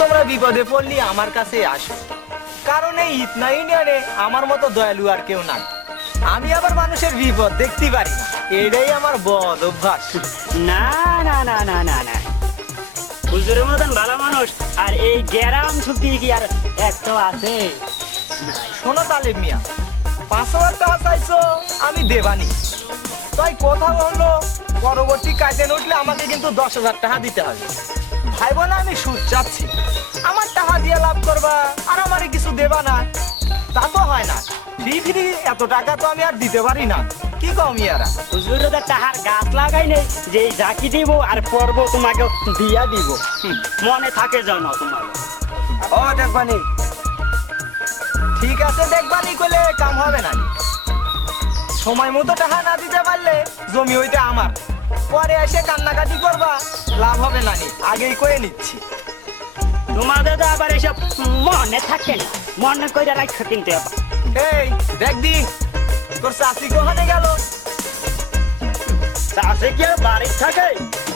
তোমরা বিপদে পড়লি আমার কাছে আসো, কারণ এই ইতনা ইউনিয়নে আমার মতো দয়ালু আর কেউ নাই। আমি আবার মানুষের বিপদ দেখতে পারি না, এটাই আমার বদ অভ্যাস। না না না না না না, হুজুরের মতন ভালো মানুষ আর এই গ্যারাম ছুটি কি আর একটা আছে? শোনো তালেব মিয়া, 500 টাকা চাইছো, আমি দেবানি। তাই কথা বললো পরবর্তী কাজে উঠলে আমাকে কিন্তু 10,000 টাকা দিতে হবে। ভাইবো না আমি সুদ চাচ্ছি, আমার টাকা দিয়ে লাভ করবা আর আমারে কিছু দেবা না, তা তো হয় না। ফ্রি ফ্রি এত টাকা তো আমি আর দিতে পারি না, কি কও মিয়ারা? হুজুর তো তাহার গাছ লাগাই নেই যে ঝাঁকি দিব আর পর্ব তোমাকে দিয়া দিব, মনে থাকে যেন তোমার। ও দেখবানি, ঠিক আছে দেখবানি কইলে কাম হবে না। সময় মতো টাকা না দিতে পারলে জমি ওইটা আমার, পরে এসে কান্নাকাটি করবা, লাভ হবে না। আগেই কয়ে নিচ্ছি। তোমাদের তো আবার এসব মনে থাকে না, মনে করে রাখছো কিন্তু। এই দেখ দি তোর চাষি কোহানে গেল? চাষে কি আর বাড়ির থাকে?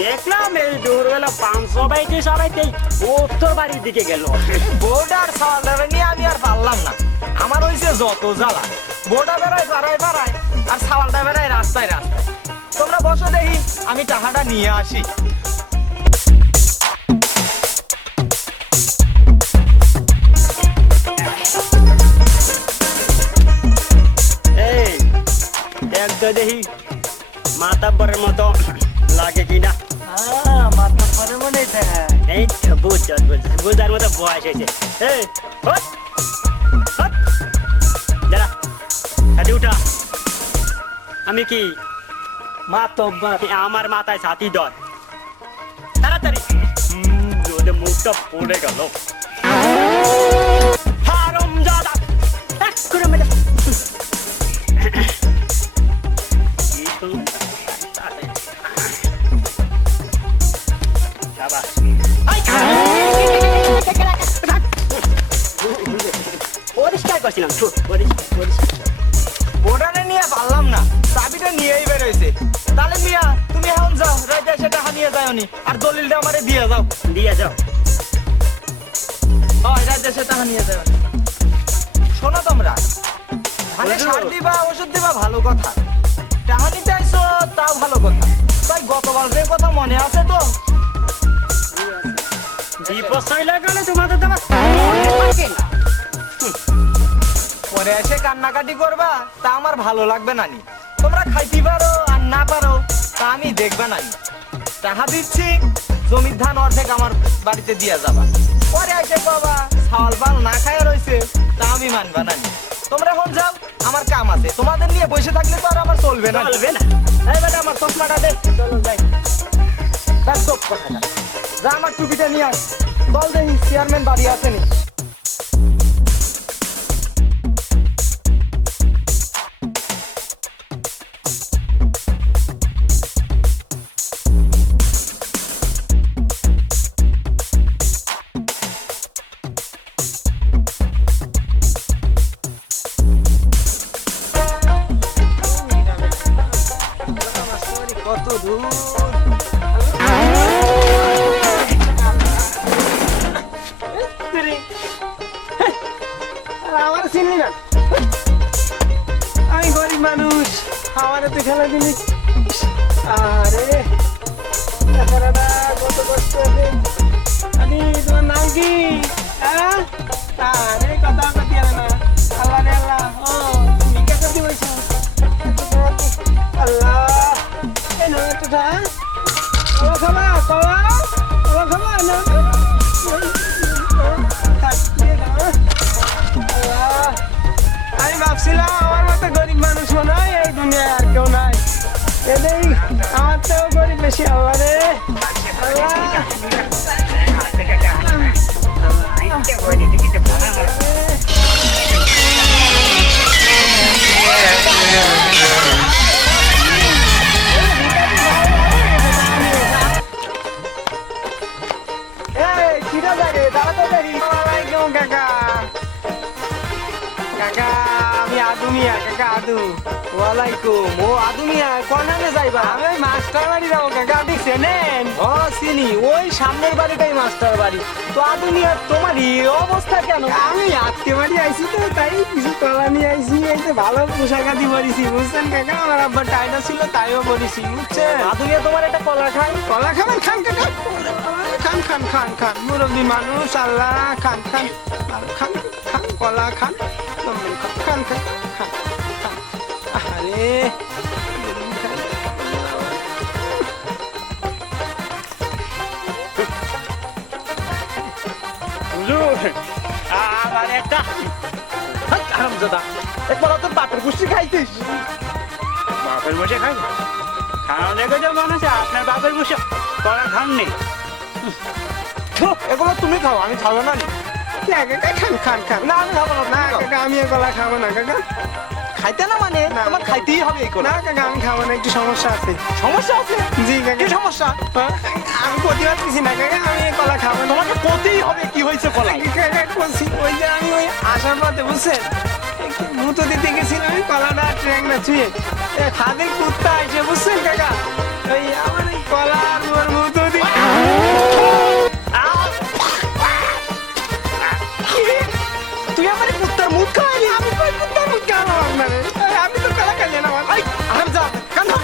দেখলাম এই দুপুরবেলা 500 বাইতে সবাইতেই উত্তর বাড়ির দিকে গেল। বউটা আর সাওয়ালটা নিয়ে আমি আর পারলাম না, আমার হয়েছে যত জ্বালা। বউটা বেড়ায় পাড়ায় পাড়ায় আর সাওয়ালটা বেড়ায় রাস্তায় রাস্তায়। তোমরা বসো দেখি আমি টাকাটা নিয়ে আসি। এই দেখ তো দেখি মাতাব্বরের মতো লাগে কিনা। মাথা পরে মনে এই তো বুঝার মতো বয়স হয়েছে। এই হট হট দাঁড়া, হাতি উঠা। আমি কি মাতব্বর? আমার মাথায় ছাতি ধর তাড়াতাড়ি। ওদের মুখটা পড়ে গেল। হারামজাদা, এক করে মেরে পরিষ্কার করছিলাম। বোর্ডারে নিয়ে পারলাম না, চাবিটা নিয়েই বেরোইছে। তাহলে মিয়া তুমি এখন যাও, রাইতে এসে টাকা নিয়ে যাওনি আর দলিলটা আমারে দিয়ে যাও। দিয়ে যাও। রাইতে এসে টাকা নিয়ে যাও। শোনো তোমরা, ধানে সার দিবা ওষুধ দিবা ভালো কথা, টাকা নিতে আইসো তাও ভালো কথা। তাই গতবার যে কথা মনে আছে তো? বিপদ চাইলে গেলে তোমাদের তো পরে এসে কান্নাকাটি করবা, তা আমার ভালো লাগবে না। তোমরা খাইতে পারো আর না পারো তা আমি দেখবে না। টাকা দিচ্ছি, জমির ধান অর্ধেক আমার বাড়িতে দিয়ে যাবা। পরে এসে বাবা ছাওয়াল পাল না খায় রয়েছে, তা আমি মানবা না। তোমরা এখন যাও, আমার কাম আছে। তোমাদের নিয়ে বসে থাকলে তো আর আমার চলবে না। চলবে না। এই বেটা আমার চশমাটা দে, চলো যাই। সব কথা না, যা আমার টুপিটা নিয়ে আস। চল দেখি চেয়ারম্যান বাড়ি আসেনি। কত দূর আমার চিনি না, আমি গরিব মানুষ, আমার তো খেলা দিলি। আরে কত কষ্ট হবে। আমি তোমার নাম কি? আরে কথা কথা না, আল্লাহ রে আল্লাহ। ও তুমি কে করতে বলছো? আল্লাহ আমি ভাবছিলাম আমার মতো গরিব মানুষ মনে হয় এই দুনিয়ায় আর কেউ নাই। এদের আমার তো গরিব বেশি। আল্লাহ রে কাকা, আমি আদমি কাকা আদু। ওয়ালাইকুম। ও আদু মিয়া কোনখানে যাইবা? আমি ওই মাস্টার বাড়ি যাবো কাকা, আপনি চেনেন? ও চিনি, ওই সামনের বাড়িটাই মাস্টার বাড়ি। তো আদু মিয়া তোমার এই অবস্থা কেন? আমি আত্মীয় বাড়ি আইছি তো, তাই কিছু কলা নিয়ে আইছি। এই যে ভালো পোশাক আদি পরেছি, বুঝছেন কাকা? আমার আব্বা টাইটা ছিল, তাইও পরেছি, বুঝছেন? আদু মিয়া তোমার একটা কলা খাই। কলা খাবেন? খান কাকা, খান খান খান খান, মুরব্বী মানুষ, আল্লাহ, খান খান খান খান, কলা খান, খান খান খান খান। আরে হুজুর, আমার একটা হারামজাদা, একবার তোর বাপের গোষ্ঠী খাইছিস? বাপের বসে খাই খাওয়া দেখে যে মনে হচ্ছে আপনার বাপের বসে কলা খাননি। এগুলো তুমি খাও, আমি খাবো না। কাকা খান খান খান। না আমি খাবো না, না তুমি খাও। কাকা, আমি এ কলা খাবো না কাকা। খাইতে না মানে না। তোমার খাইতেই হবে এই কলা। না কাকা, আমি খাবো না, একটু সমস্যা আছে। সমস্যা আছে? জি কি কাকা। সমস্যা? আমি প্রতিবাদ দিছি না কাকা, আমি এই কলা খাবো না। তোমাকে কোতেই হবে কি হয়েছে কলা। কাকা করছি, ওই যে আমি ওই আসার পথে বুঝছেন মুতো দিতে গেছিলাম, আমি কলাটা ট্রেনটা ছুঁয়ে খাদে কুত্তা এসে, বুঝছেন কাকা, ওই আমার এই কলা আর ওর মুতো দিয়ে তুই আমার এই কুত্তার মুখ খাওয়ালি? আমি কই কুত্তার মুখ খাওয়াবো আপনারে? আমি তো কলা খাইলে না আমার। হারামজাদা, কান ধর।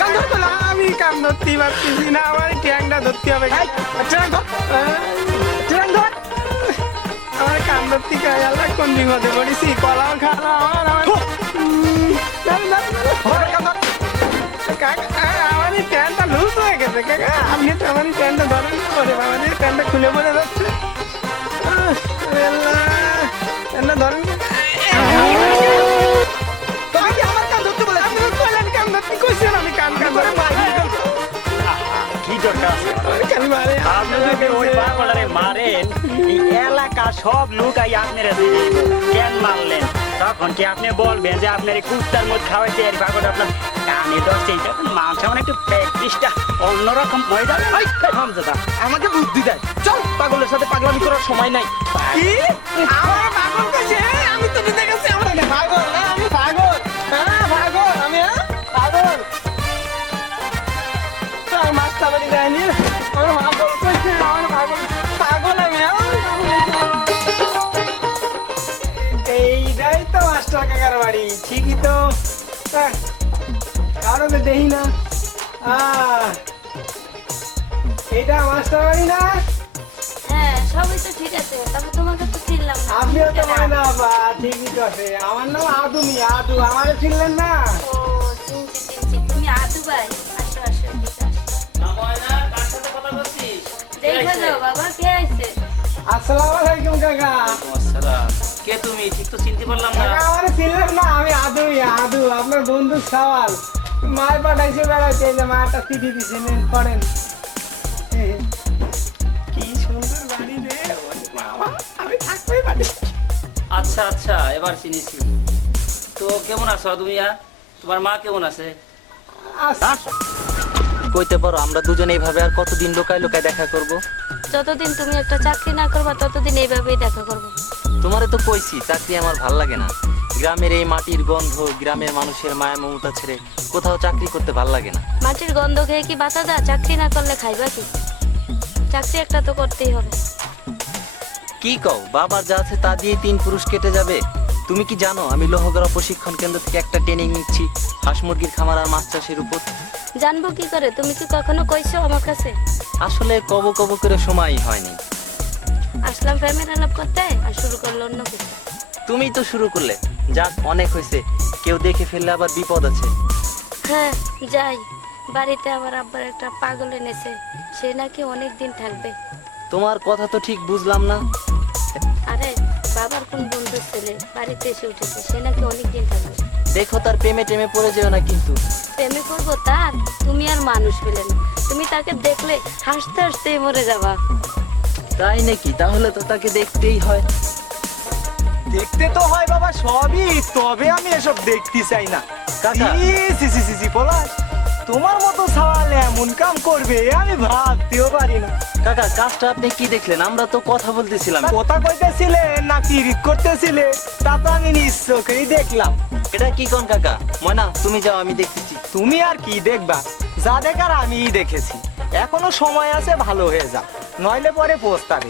কান ধর কলা, আমি কান ধরতে পারতেছি না, আমার ট্যাংটা ধরতে হবে। এই, ট্রেন ধর, ট্রেন ধর। আমার কান ধরতে গায়ে আল্লাহ কোন বিপদে পড়েছি, কলাও খাওয়া আমার ধর, কান ধর। কাকা, আমার এই প্যান্টটা লুজ হয়ে গেছে কাকা, আপনি তো আমার এই প্যান্টটা ধরেন না করে, আমার এই প্যান্টটা খুলে পড়ে যাচ্ছে। প্যান্টটা ধরেন তুমি কি আমার কান ধরতে বলে? আপনি তো কইলেন কান ধরতে, কইছেন আমি কান কান ধরে কি দরকার আছে? কান মারে। আপনি যদি ওই পাগলারে মারেন, এই এলাকার সব লোক আই আপনার কেন মারলেন? তখন কি আপনি বলবেন যে আপনার এই কুত্তার মধ্যে খাওয়াইছে এই পাগল আপনার কানে ধরছে? মাংস মানে একটু প্র্যাকটিসটা অন্যরকম হয়ে যাবে। এই, হারামজাদা, আমাকে বুদ্ধি দেয়। চল, পাগলের সাথে পাগলামি করার সময় নাই। কি? আমার পাগল কইছে? আমি তো দিতে গেছি, আমার পাগল না, আমি পাগল। হ্যাঁ পাগল, আমি পাগল। আমার মাস্টার বাড়ি যায়নি, আমার পাগল কইছে, আমার পাগল, পাগল আমি। এইটাই তো মাস্টার কাকার বাড়ি, ঠিকই তো। কারো তো দেখি না। এইটা মাস্টার বাড়ি না? হ্যাঁ সবই তো ঠিক আছে, তবে তোমাকে তো চিনলাম না। আপনিও তো ময়না বা ঠিকই তো আছে। আমার নাম আদু মিয়া, আদু, আমারে চিনলেন না? ও চিনছি চিনছি, তুমি আদু ভাই। আসো আসো এদিকে আসো। দেখে যাও বাবা, কে আইছে? আসসালামু আলাইকুম কাকা। কে তুমি? ঠিক তো চিনতে পারলাম না। কাকা আমারে চিনলেন না? আমি আদু মিয়া, আদু, আপনার বন্ধু সওয়াল। মায় পাঠাইছে বেড়াইতে, এই যে মা একটা চিঠি দিছে, নেন পড়েন। কি সুন্দর বাড়ি রে, ওরে বাবা, আমি থাকতেই পারি। আচ্ছা আচ্ছা, এবার চিনেছি। তো কেমন আছো তুমি? তোমার মা কেমন আছে? কইতে পারো আমরা দুজনে এইভাবে আর কতদিন লোকায় লোকায় দেখা করব? যতদিন তুমি একটা চাকরি না করবা ততদিন এইভাবেই দেখা করবো। তোমারে তো কইছি চাকরি আমার ভাল লাগে না। গ্রামের এই মাটির গন্ধ, গ্রামের মানুষের মায়া মমতা ছেড়ে কোথাও চাকরি করতে ভাল লাগে না। মাটির গন্ধ খেয়ে কি বাতা দা? চাকরি না করলে খাইবা কি? চাকরি একটা তো করতেই হবে। কি কও, বাবার যা আছে তা দিয়ে 3 পুরুষ কেটে যাবে? তুমি কি জানো আমি লোহগড়া প্রশিক্ষণ কেন্দ্র থেকে একটা ট্রেনিং নিচ্ছি হাঁস মুরগির খামার আর মাছ চাষের উপর? জানবো কি করে? তুমি কি কখনো কইছো আমার কাছে? আসলে কব কব করে সময়ই হয়নি। আসলাম প্রেমের আলাপ করতে, আর শুরু করলো অন্য কিছু। তুমিই তো শুরু করলে। যাক, অনেক হয়েছে। কেউ দেখে ফেললে আবার বিপদ আছে। হ্যাঁ যাই, বাড়িতে আমার আব্বার একটা পাগল এনেছে, সে নাকি অনেক দিন থাকবে। তোমার কথা তো ঠিক বুঝলাম না। আরে বাবার কোন বন্ধুর ছেলে বাড়িতে এসে উঠেছে, সে নাকি অনেক দিন থাকবে। দেখো তার প্রেমে টেমে পড়ে যেও না কিন্তু। প্রেমে করবো তার? তুমি আর মানুষ পেলে না, তুমি তাকে দেখলে হাসতে হাসতেই মরে যাবা। তাই নাকি? তাহলে তো তাকে দেখতেই হয়। দেখতে তো হয় বাবা সবই, তবে আমি এসব দেখতে চাই না। কাকা। ছি ছি ছি ছি, পলাশ, তোমার মতো সাওয়াল এমন কাম করবে আমি ভাবতেও পারি না। কাকা কাজটা আপনি কি দেখলেন? আমরা তো কথা বলতেছিলাম। কথা কইতেছিলে না পিরিত করতেছিলে তা তো আমি নিজ চোখেই দেখলাম। এটা কি কোন কাকা? ময়না তুমি যাও, আমি দেখতেছি। তুমি আর কি দেখবা, যা দেখার আমিই দেখেছি। এখনো সময় আছে, ভালো হয়ে যা, নইলে পরে পস্তাবে।